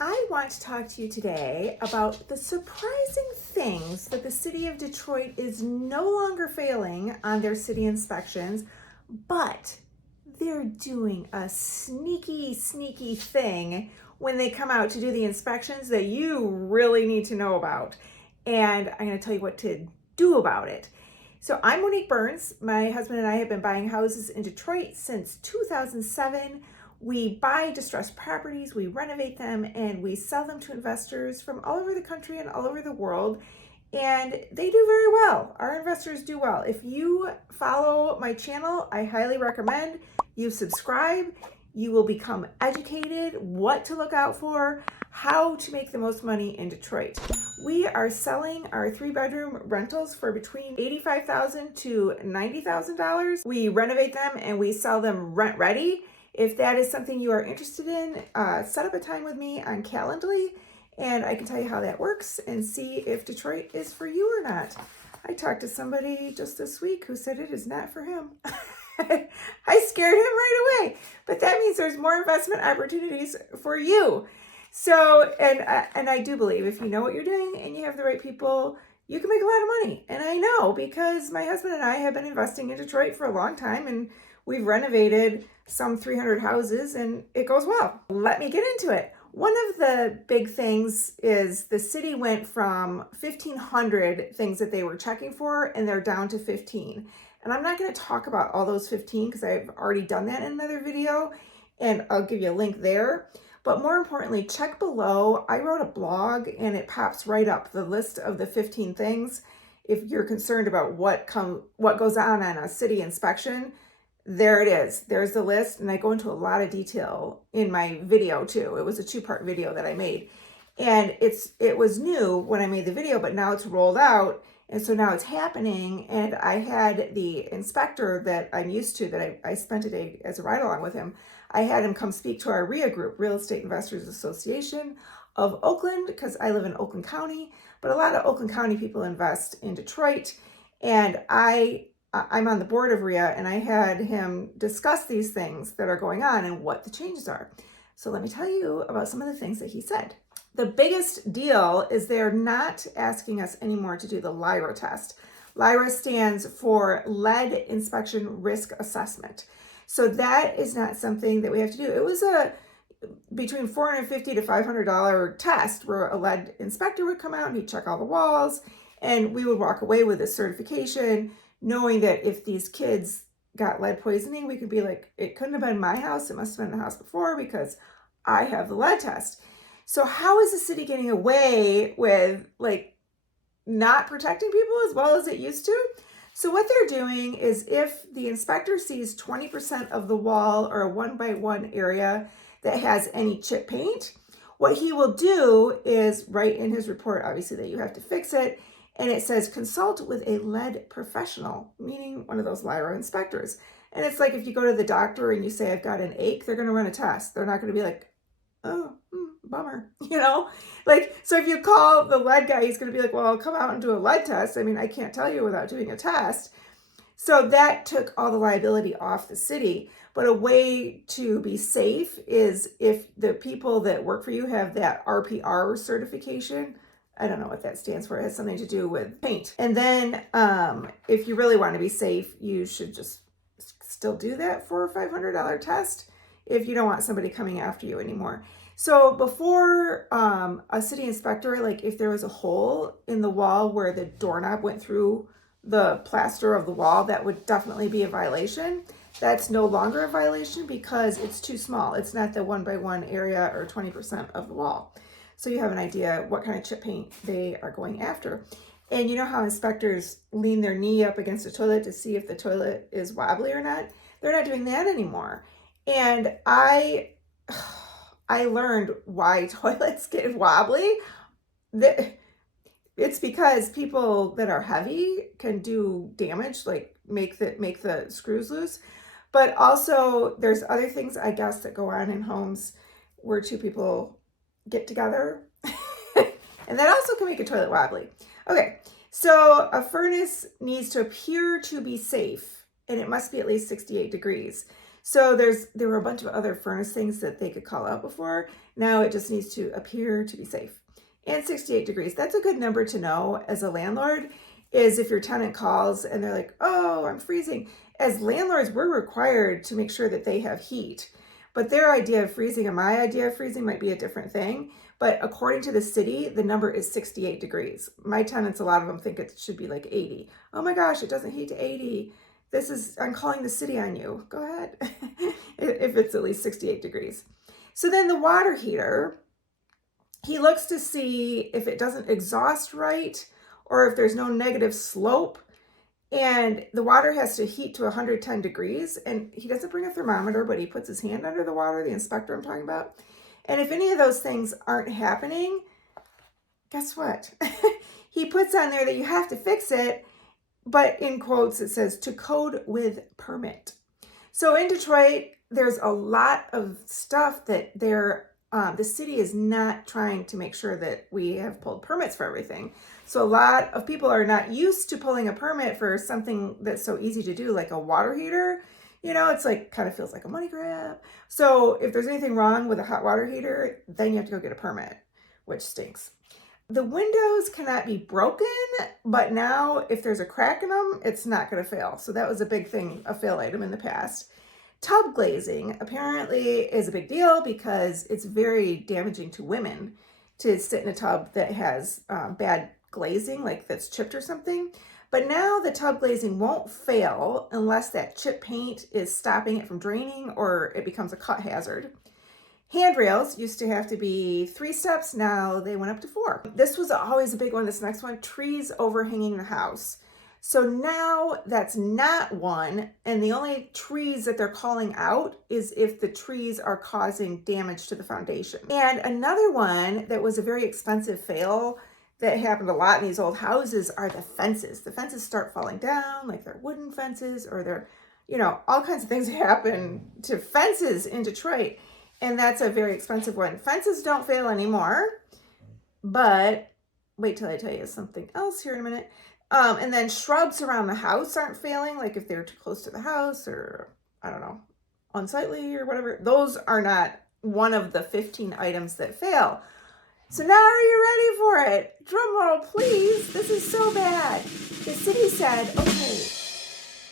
I want to talk to you today about the surprising things that the city of Detroit is no longer failing on their city inspections, but they're doing a sneaky thing when they come out to do the inspections that you really need to know about. And I'm going to tell you what to do about it. So I'm Monique Burns. My husband and I have been buying houses in Detroit since 2007. We buy distressed properties, we renovate them, and we sell them to investors from all over the country and all over the world. And they do very well. Our investors do well. If you follow my channel, I highly recommend you subscribe. You will become educated, what to look out for, how to make the most money in Detroit. We are selling our 3-bedroom rentals for between $85,000 to $90,000. We renovate them and we sell them rent ready. If that is something you are interested in, set up a time with me on Calendly and I can tell you how that works and see if Detroit is for you or not. I talked to somebody just this week who said it is not for him. I scared him right away, but that means there's more investment opportunities for you. So, and I do believe if you know what you're doing and you have the right people, you can make a lot of money. And I know because my husband and I have been investing in Detroit for a long time and we've renovated some 300 houses and it goes well. Let me get into it. One of the big things is the city went from 1,500 things that they were checking for and they're down to 15. And I'm not going to talk about all those 15 because I've already done that in another video and I'll give you a link there. But more importantly, check below. I wrote a blog and it pops right up the list of the 15 things. If you're concerned about what goes on a city inspection, there it is. There's the list. And I go into a lot of detail in my video too. It was a 2-part video that I made. And it was new when I made the video, but now it's rolled out. And so now it's happening. And I had the inspector that I'm used to, that I spent a day as a ride along with him. I had him come speak to our RIA group, Real Estate Investors Association of Oakland, because I live in Oakland County, but a lot of Oakland County people invest in Detroit. And I'm on the board of RIA, and I had him discuss these things that are going on and what the changes are. So let me tell you about some of the things that he said. The biggest deal is they're not asking us anymore to do the LIRA test. LIRA stands for Lead Inspection Risk Assessment. So that is not something that we have to do. It was a between $450 to $500 test where a lead inspector would come out and he'd check all the walls and we would walk away with a certification knowing that if these kids got lead poisoning, we could be like, it couldn't have been my house. It must have been the house before because I have the lead test. So how is the city getting away with like not protecting people as well as it used to? So what they're doing is if the inspector sees 20% of the wall or a 1-by-1 area that has any chip paint, what he will do is write in his report, obviously, that you have to fix it. And it says consult with a lead professional, meaning one of those LIRA inspectors. And it's like if you go to the doctor and you say, I've got an ache, they're going to run a test. They're not going to be like, oh, bummer, like, so if you call the lead guy, he's going to be like, well, I'll come out and do a lead test. I mean, I can't tell you without doing a test. So that took all the liability off the city. But a way to be safe is if the people that work for you have that RPR certification. I don't know what that stands for. It has something to do with paint. And then if you really want to be safe, you should just still do that for a $500 test if you don't want somebody coming after you anymore. So before a city inspector, like if there was a hole in the wall where the doorknob went through the plaster of the wall, that would definitely be a violation. That's no longer a violation because it's too small. It's not the 1-by-1 area or 20% of the wall. So you have an idea what kind of chip paint they are going after. And you know how inspectors lean their knee up against the toilet to see if the toilet is wobbly or not? They're not doing that anymore. And I learned why toilets get wobbly. It's because people that are heavy can do damage, like make the screws loose. But also there's other things, I guess, that go on in homes where two people get together. And that also can make a toilet wobbly. Okay, so a furnace needs to appear to be safe and it must be at least 68 degrees. So there were a bunch of other furnace things that they could call out before. Now it just needs to appear to be safe. And 68 degrees, that's a good number to know as a landlord, is if your tenant calls and they're like, oh, I'm freezing. As landlords, we're required to make sure that they have heat. But their idea of freezing and my idea of freezing might be a different thing. But according to the city, the number is 68 degrees. My tenants, a lot of them think it should be like 80. Oh my gosh, it doesn't heat to 80. I'm calling the city on you. Go ahead. If it's at least 68 degrees. So then the water heater, he looks to see if it doesn't exhaust right or if there's no negative slope. And the water has to heat to 110 degrees. And he doesn't bring a thermometer, but he puts his hand under the water, the inspector I'm talking about. And if any of those things aren't happening, guess what? He puts on there that you have to fix it. But in quotes, it says to code with permit. So in Detroit, there's a lot of stuff that the city is not trying to make sure that we have pulled permits for everything. So a lot of people are not used to pulling a permit for something that's so easy to do, like a water heater. You know, it's like kind of feels like a money grab. So if there's anything wrong with a hot water heater, then you have to go get a permit, which stinks. The windows cannot be broken, but now if there's a crack in them, it's not going to fail. So that was a big thing, a fail item in the past. Tub glazing apparently is a big deal because it's very damaging to women to sit in a tub that has bad glazing, like that's chipped or something. But now the tub glazing won't fail unless that chip paint is stopping it from draining or it becomes a cut hazard. Handrails used to have to be 3 steps. Now they went up to 4. This was always a big one. This next one, trees overhanging the house. So now that's not one. And the only trees that they're calling out is if the trees are causing damage to the foundation. And another one that was a very expensive fail that happened a lot in these old houses are the fences. The fences start falling down, like they're wooden fences or they're, you know, all kinds of things happen to fences in Detroit. And that's a very expensive one. Fences don't fail anymore, but wait till I tell you something else here in a minute. And then shrubs around the house aren't failing, like if they're too close to the house or, I don't know, unsightly or whatever. Those are not one of the 15 items that fail. So now are you ready for it? Drum roll, please. This is so bad. The city said, okay,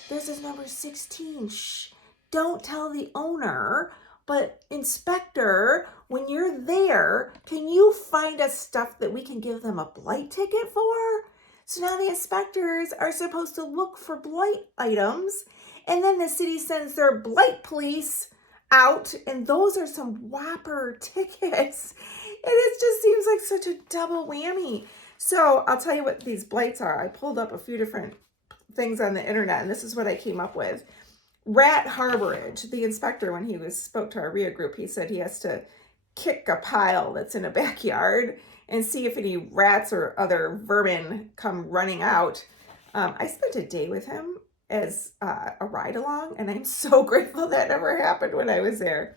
this is number 16. Shh, don't tell the owner. But inspector, when you're there, can you find us stuff that we can give them a blight ticket for? So now the inspectors are supposed to look for blight items, and then the city sends their blight police out, and those are some whopper tickets. And it just seems like such a double whammy. So I'll tell you what these blights are. I pulled up a few different things on the internet, and this is what I came up with. Rat harborage. The inspector, when he spoke to our RIA group, he said he has to kick a pile that's in a backyard and see if any rats or other vermin come running out. I spent a day with him as a ride along, and I'm so grateful that never happened when I was there.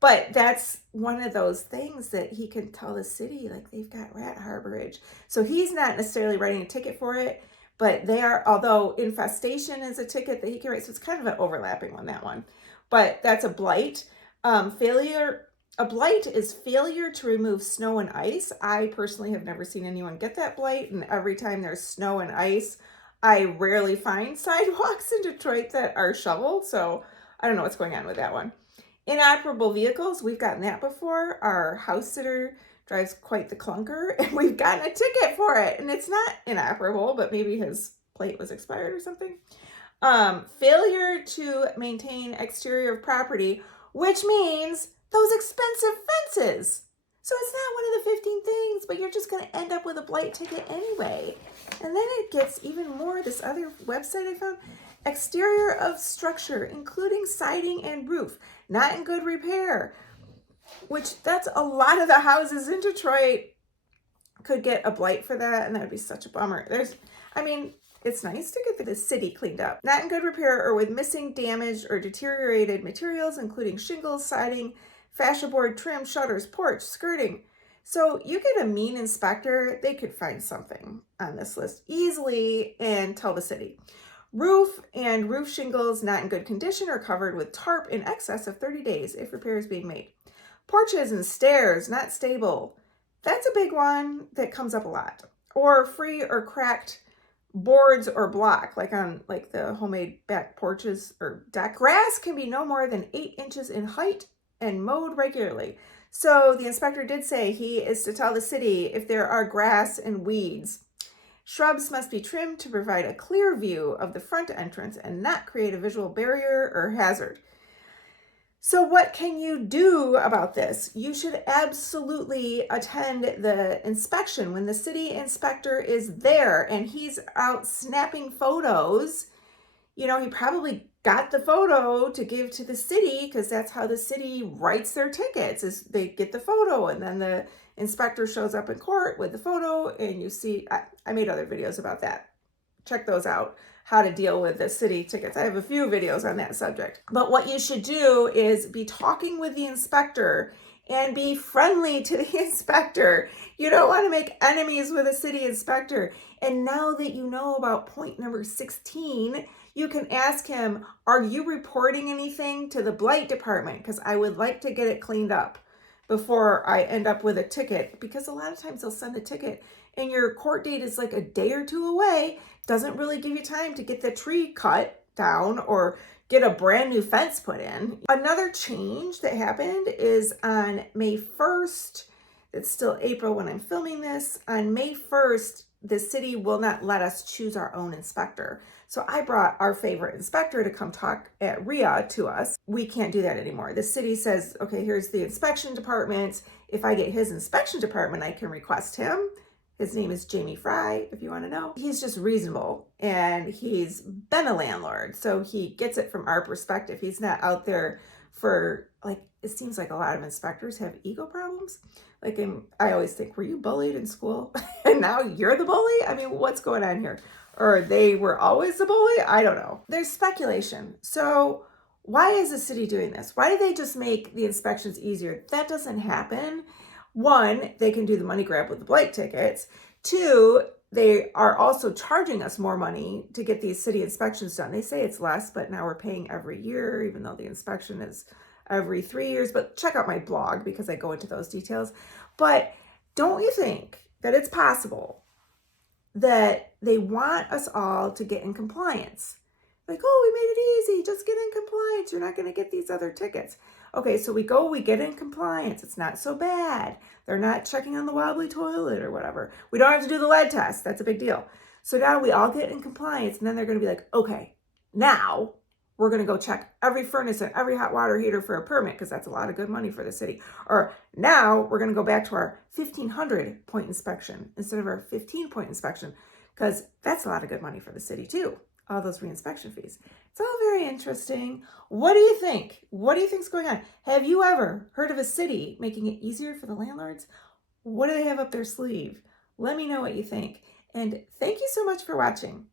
But that's one of those things that he can tell the city, like they've got rat harborage. So he's not necessarily writing a ticket for it, but they are, although infestation is a ticket that he can write, so it's kind of an overlapping one, that one. But that's a blight. A blight is failure to remove snow and ice. I personally have never seen anyone get that blight, and every time there's snow and ice, I rarely find sidewalks in Detroit that are shoveled, so I don't know what's going on with that one. Inoperable vehicles, we've gotten that before. Our house sitter drives quite the clunker, and we've gotten a ticket for it, and it's not inoperable, but maybe his plate was expired or something. Failure to maintain exterior of property, which means those expensive fences. So it's not one of the 15 things, but you're just going to end up with a blight ticket anyway. And then it gets even more, this other website I found, exterior of structure, including siding and roof, not in good repair. Which that's a lot of the houses in Detroit could get a blight for that, and that would be such a bummer. It's nice to get the city cleaned up. Not in good repair or with missing, damaged, or deteriorated materials, including shingles, siding, fascia board, trim, shutters, porch, skirting. So you get a mean inspector, they could find something on this list easily and tell the city. Roof and roof shingles not in good condition or covered with tarp in excess of 30 days if repair is being made. Porches and stairs not stable. That's a big one that comes up a lot. Or free or cracked boards or block, like on the homemade back porches or deck. Grass can be no more than 8 inches in height and mowed regularly. So the inspector did say he is to tell the city if there are grass and weeds. Shrubs must be trimmed to provide a clear view of the front entrance and not create a visual barrier or hazard. So what can you do about this? You should absolutely attend the inspection when the city inspector is there and he's out snapping photos. You know, he probably got the photo to give to the city because that's how the city writes their tickets, is they get the photo and then the inspector shows up in court with the photo and you see, I made other videos about that. Check those out, how to deal with the city tickets. I have a few videos on that subject. But what you should do is be talking with the inspector and be friendly to the inspector. You don't want to make enemies with a city inspector. And now that you know about point number 16, you can ask him, are you reporting anything to the Blight Department? Because I would like to get it cleaned up before I end up with a ticket. Because a lot of times they'll send a ticket and your court date is like a day or two away. Doesn't really give you time to get the tree cut down or get a brand new fence put in. Another change that happened is on May 1st, it's still April when I'm filming this, on May 1st, the city will not let us choose our own inspector. So I brought our favorite inspector to come talk at RIA to us. We can't do that anymore. The city says, okay, here's the inspection department. If I get his inspection department, I can request him. His name is Jamie Fry, if you want to know. He's just reasonable and he's been a landlord. So he gets it from our perspective. He's not out there for, like, it seems like a lot of inspectors have ego problems. Like, I always think, were you bullied in school? And now you're the bully? I mean, what's going on here? Or they were always the bully? I don't know. There's speculation. So why is the city doing this? Why do they just make the inspections easier? That doesn't happen. One, they can do the money grab with the Blight tickets. Two, they are also charging us more money to get these city inspections done. They say it's less, but now we're paying every year, even though the inspection is every 3 years. But check out my blog because I go into those details. But don't you think that it's possible that they want us all to get in compliance? Like, oh, we made it easy. Just get in compliance. You're not going to get these other tickets. Okay, so we get in compliance. It's not so bad. They're not checking on the Wobbly toilet or whatever. We don't have to do the lead test. That's a big deal. So now we all get in compliance, and then they're going to be like, okay, now we're going to go check every furnace and every hot water heater for a permit because that's a lot of good money for the city. Or now we're going to go back to our 1,500 point inspection instead of our 15-point inspection because that's a lot of good money for the city too. All those reinspection fees. It's all very interesting. What do you think? What do you think's going on? Have you ever heard of a city making it easier for the landlords? What do they have up their sleeve? Let me know what you think. And thank you so much for watching.